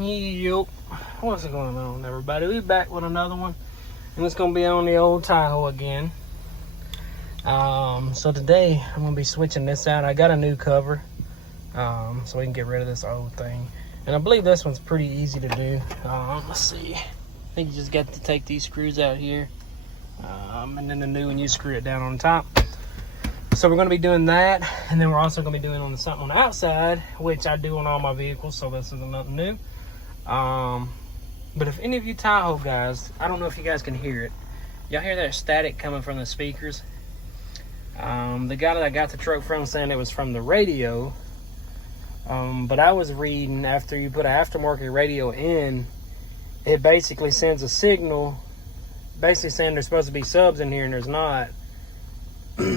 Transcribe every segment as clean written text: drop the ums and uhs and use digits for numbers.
Yup. What's going on, everybody? We're back with another one, and it's gonna be on the old Tahoe again. So today I'm gonna be switching this out. I got a new cover, so we can get rid of this old thing. And I believe this one's pretty easy to do. Let's see. I think you just got to take these screws out here, and then the new one you screw it down on top. So we're going to be doing that, and then we're also going to be doing something on the outside, which I do on all my vehicles, so this is nothing new. But if any of you Tahoe guys, I don't know if you guys can hear it. Y'all hear that static coming from the speakers? The guy that I got the truck from saying it was from the radio, but I was reading after you put an aftermarket radio in, it basically sends a signal, basically saying there's supposed to be subs in here and there's not.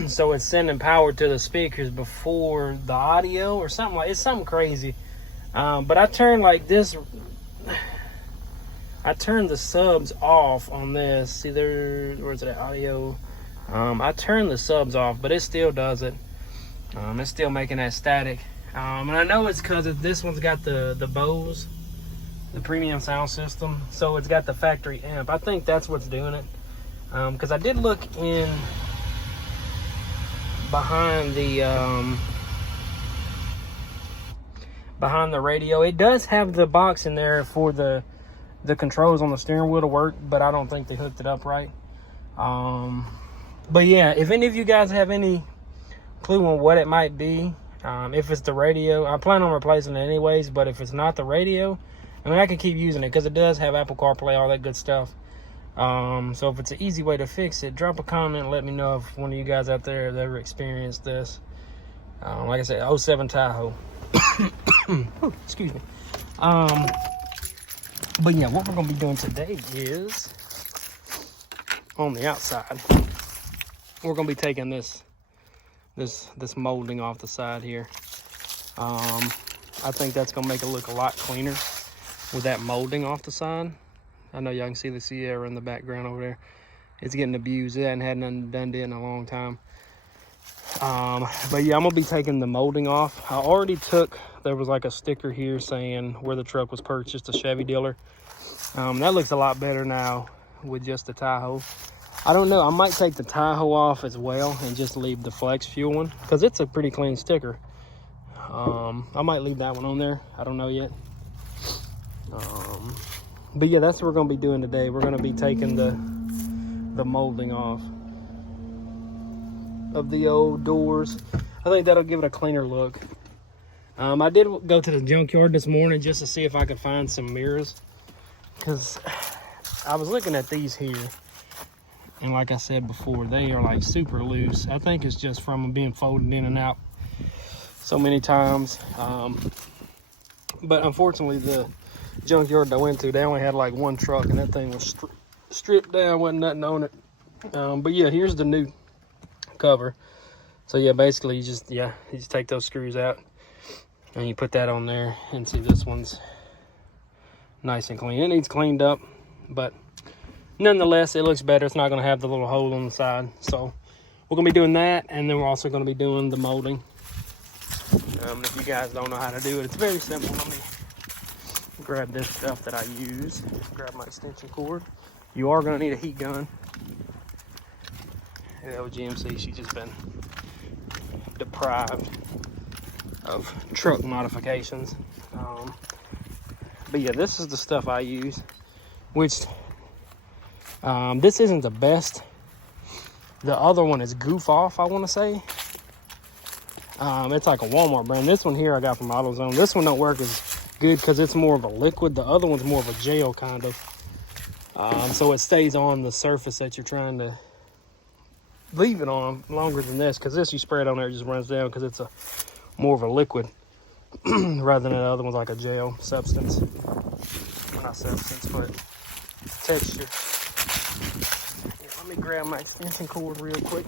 So it's sending power to the speakers before the audio or something it's something crazy. But I turned like this. I turned the subs off on this. See there, where's that audio? I turned the subs off, but it still does it. It's still making that static. And I know it's because this one's got the Bose, the premium sound system. So it's got the factory amp. I think that's what's doing it. Because I did look in behind the radio. It does have the box in there for the controls on the steering wheel to work, but I don't think they hooked it up right. But yeah, if any of you guys have any clue on what it might be, if it's the radio, I plan on replacing it anyways, but if it's not the radio, I mean, I can keep using it because it does have Apple CarPlay, all that good stuff. So if it's an easy way to fix it, drop a comment and let me know if one of you guys out there have ever experienced this. Like I said, 07 Tahoe. Excuse me. But yeah, what we're gonna be doing today is on the outside, we're gonna be taking this molding off the side here. I think that's gonna make it look a lot cleaner with that molding off the side. I know y'all can see the Sierra in the background over there. It's getting abused. It hadn't had nothing done to it in a long time. But yeah, I'm gonna be taking the molding off. I already took, there was like a sticker here saying where the truck was purchased, a Chevy dealer. That looks a lot better now with just the Tahoe. I don't know, I might take the Tahoe off as well and just leave the Flex Fuel one, because it's a pretty clean sticker. I might leave that one on there. I don't know yet. But yeah, that's what we're going to be doing today. We're going to be taking the molding off of the old doors. I think that'll give it a cleaner look. I did go to the junkyard this morning just to see if I could find some mirrors, because I was looking at these here, and like I said before, they are like super loose. I think it's just from being folded in and out so many times. But unfortunately, the junkyard that I went to, they only had like one truck, and that thing was stripped down, wasn't nothing on it. But yeah, here's the new cover. So yeah, basically you just take those screws out and you put that on there, and see, this one's nice and clean. It needs cleaned up, but nonetheless it looks better. It's not going to have the little hole on the side. So we're going to be doing that, and then we're also going to be doing the molding. If you guys don't know how to do it, it's very simple. Let me grab this stuff that I use. Grab my extension cord. You are going to need a heat gun. And GMC, she's just been deprived of truck modifications. But yeah, this is the stuff I use, which this isn't the best. The other one is Goof Off, I want to say. It's like a Walmart brand. This one here I got from AutoZone. This one don't work as good because it's more of a liquid. The other one's more of a gel kind of. So it stays on the surface that you're trying to leave it on longer than this, because this you spray it on there, it just runs down because it's more of a liquid rather than the other one's like a gel substance. Well, not substance, but texture. Here, let me grab my extension cord real quick.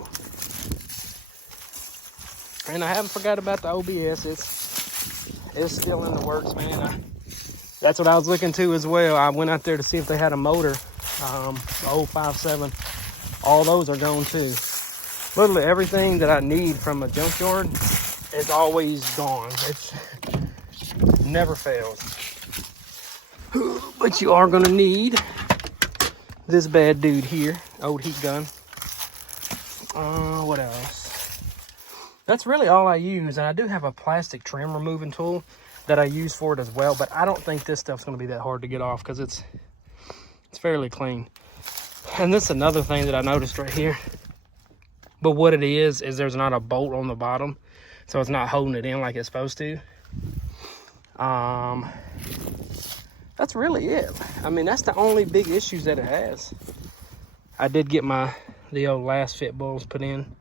And I haven't forgot about the OBS. It's still in the works, man. That's what I was looking to as well. I went out there to see if they had a motor, the 057. All those are gone too. Literally everything that I need from a junkyard is always gone. It's never fails. But you are gonna need this bad dude here, old heat gun. What else? That's really all I use, and I do have a plastic trim removing tool that I use for it as well, but I don't think this stuff's gonna be that hard to get off because it's fairly clean. And this is another thing that I noticed right here. But what it is there's not a bolt on the bottom, so it's not holding it in like it's supposed to. That's really it. I mean, that's the only big issues that it has. I did get the old last fit bulbs put in,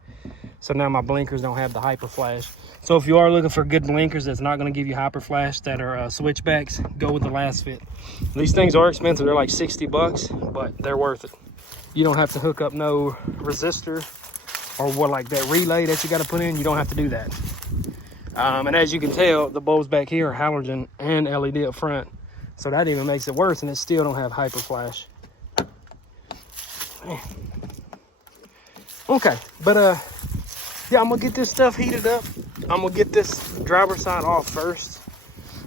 so now my blinkers don't have the hyper flash. So if you are looking for good blinkers that's not going to give you hyper flash, that are switchbacks, go with the last fit. These things are expensive. They're like 60 bucks, but they're worth it. You don't have to hook up no resistor or what, like that relay that you got to put in. You don't have to do that. And as you can tell, the bulbs back here are halogen and LED up front, so that even makes it worse, and it still don't have hyper flash. Man. Okay, but yeah, I'm gonna get this stuff heated up. I'm gonna get this driver's side off first,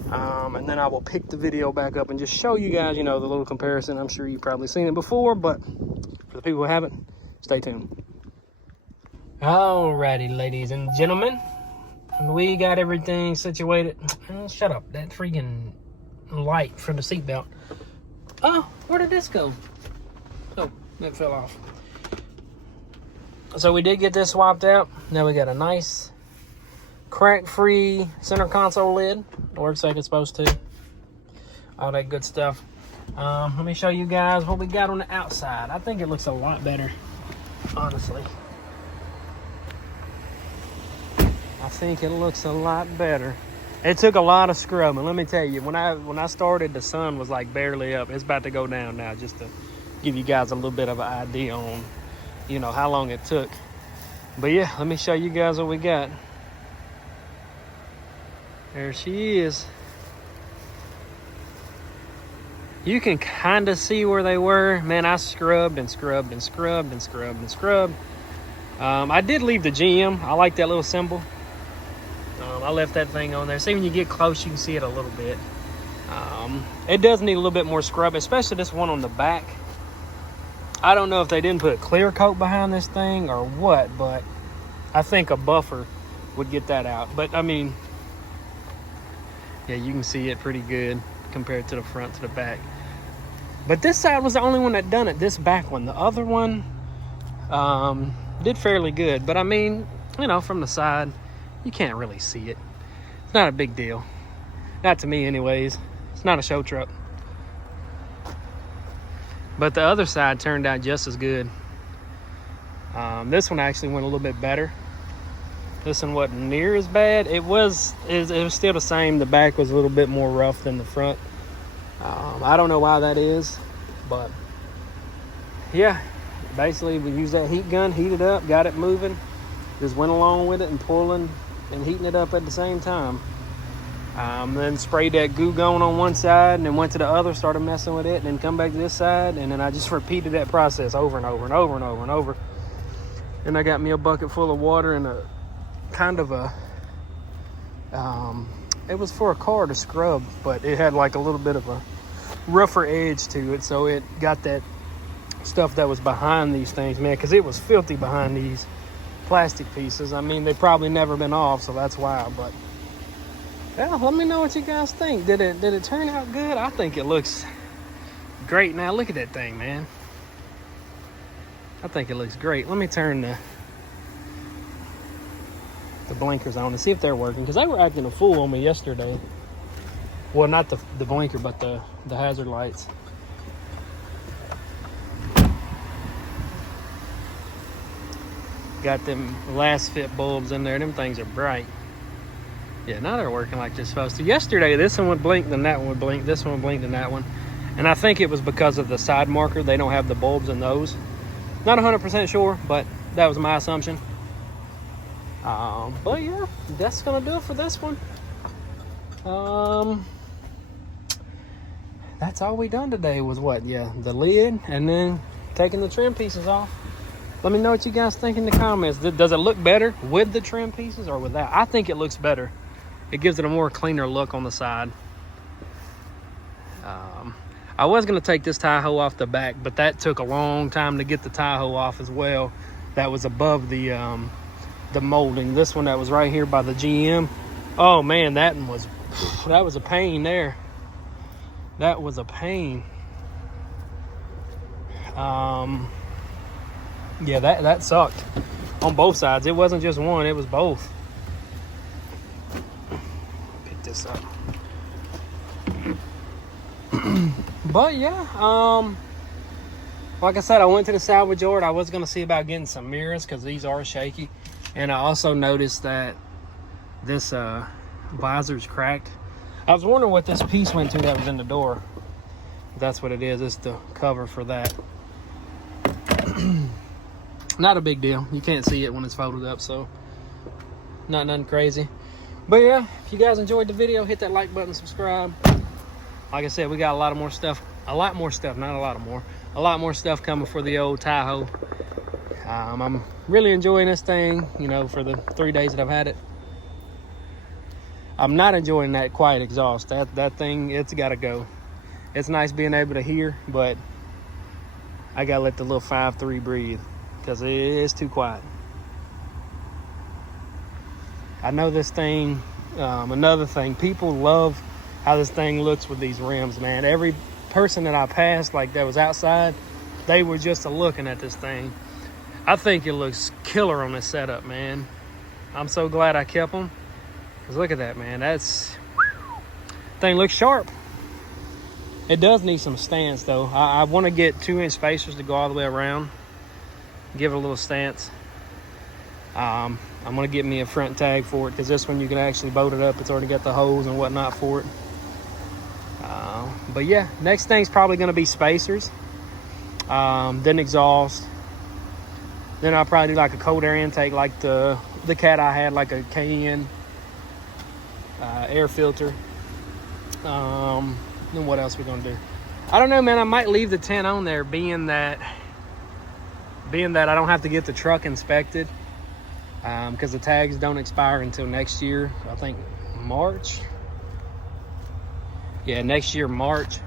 and then I will pick the video back up and just show you guys, you know, the little comparison. I'm sure you've probably seen it before, but for the people who haven't, stay tuned. Alrighty, ladies and gentlemen, we got everything situated. Shut up, that freaking light for the seatbelt. Oh, where did this go? Oh, that fell off. So we did get this swapped out. Now we got a nice crack-free center console lid. Works like it's supposed to. All that good stuff. Let me show you guys what we got on the outside. I think it looks a lot better, honestly. I think it looks a lot better. It took a lot of scrubbing. Let me tell you, when I started, the sun was like barely up. It's about to go down now, just to give you guys a little bit of an idea on, you know, how long it took. But yeah, let me show you guys what we got. There she is. You can kind of see where they were. Man, I scrubbed and scrubbed and scrubbed and scrubbed and scrubbed. I did leave the GM. I like that little symbol. I left that thing on there. See, when you get close, you can see it a little bit. It does need a little bit more scrub, especially this one on the back. I don't know if they didn't put a clear coat behind this thing or what, but I think a buffer would get that out. But I mean, yeah, you can see it pretty good compared to the front to the back. But this side was the only one that done it, this back one. The other one did fairly good. But I mean, you know, from the side, you can't really see it. It's not a big deal. Not to me anyways. It's not a show truck. But the other side turned out just as good. This one actually went a little bit better. This one wasn't near as bad. It was still the same. The back was a little bit more rough than the front. I don't know why that is, but yeah, basically we used that heat gun, heated up, got it moving, just went along with it and pulling and heating it up at the same time. Then sprayed that goo going on one side and then went to the other, started messing with it, and then come back to this side, and then I just repeated that process over and over and over and over and over. And I got me a bucket full of water and a kind of a it was for a car to scrub, but it had like a little bit of a rougher edge to it, so it got that stuff that was behind these things, man, because it was filthy behind these plastic pieces. I mean, they've probably never been off, so that's why. But yeah, let me know what you guys think. Did it turn out good? I think it looks great. Now look at that thing, man. I think it looks great. Let me turn the blinkers on and see if they're working, because they were acting a fool on me yesterday. Well, not the blinker, but the hazard lights. Got them last fit bulbs in there. Them things are bright. Yeah, now they're working like they're supposed to. Yesterday, this one would blink, then that one would blink, this one would blink, then that one. And I think it was because of the side marker. They don't have the bulbs in those. Not 100% sure, but that was my assumption. But yeah, that's gonna do it for this one. That's all we done today was what? Yeah, the lid and then taking the trim pieces off. Let me know what you guys think in the comments. Does it look better with the trim pieces or without? I think it looks better. It gives it a more cleaner look on the side. I was gonna take this Tahoe off the back, but that took a long time to get the Tahoe off as well. That was above the molding. This one that was right here by the GM. Oh man, that was a pain there. That was a pain. Yeah, that sucked on both sides. It wasn't just one, it was both. Pick this up. But yeah, like I said, I went to the salvage yard. I was gonna see about getting some mirrors because these are shaky, and I also noticed that this visor's cracked. I was wondering what this piece went to that was in the door. That's what it is. It's the cover for that. Not a big deal. You can't see it when it's folded up, so not nothing crazy. But yeah, if you guys enjoyed the video, hit that like button, subscribe. Like I said, we got a lot more stuff coming for the old Tahoe. I'm really enjoying this thing, you know, for the 3 days that I've had it. I'm not enjoying that quiet exhaust. That thing, it's got to go. It's nice being able to hear, but I got to let the little 5.3 breathe because it is too quiet. I know this thing, another thing, people love how this thing looks with these rims, man. Every person that I passed, like that was outside, they were just looking at this thing. I think it looks killer on this setup, man. I'm so glad I kept them. Cause look at that, man. Thing looks sharp. It does need some stance though. I want to get 2-inch spacers to go all the way around. Give it a little stance. I'm gonna get me a front tag for it because this one you can actually bolt it up. It's already got the hose and whatnot for it. But yeah, next thing's probably gonna be spacers. Then exhaust. Then I'll probably do like a cold air intake like the cat I had, like a KN air filter. Then what else we gonna do? I don't know, man. I might leave the tent on there, being that I don't have to get the truck inspected, because the tags don't expire until next year. I think March. Yeah, next year March.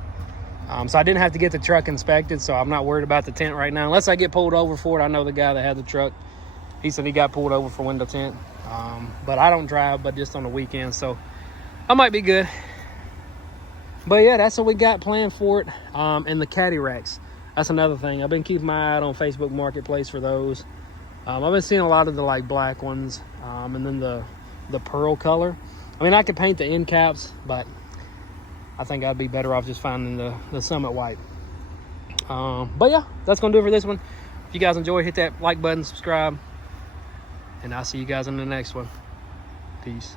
So I didn't have to get the truck inspected, so I'm not worried about the tent right now. Unless I get pulled over for it. I know the guy that had the truck. He said he got pulled over for window tint. But I don't drive, but just on the weekend, so I might be good. But yeah, that's what we got planned for it. And the caddy racks. That's another thing. I've been keeping my eye out on Facebook Marketplace for those. I've been seeing a lot of the like black ones, and then the pearl color. I mean, I could paint the end caps, but I think I'd be better off just finding the Summit White. But yeah, that's gonna do it for this one. If you guys enjoy, hit that like button, subscribe, and I'll see you guys in the next one. Peace.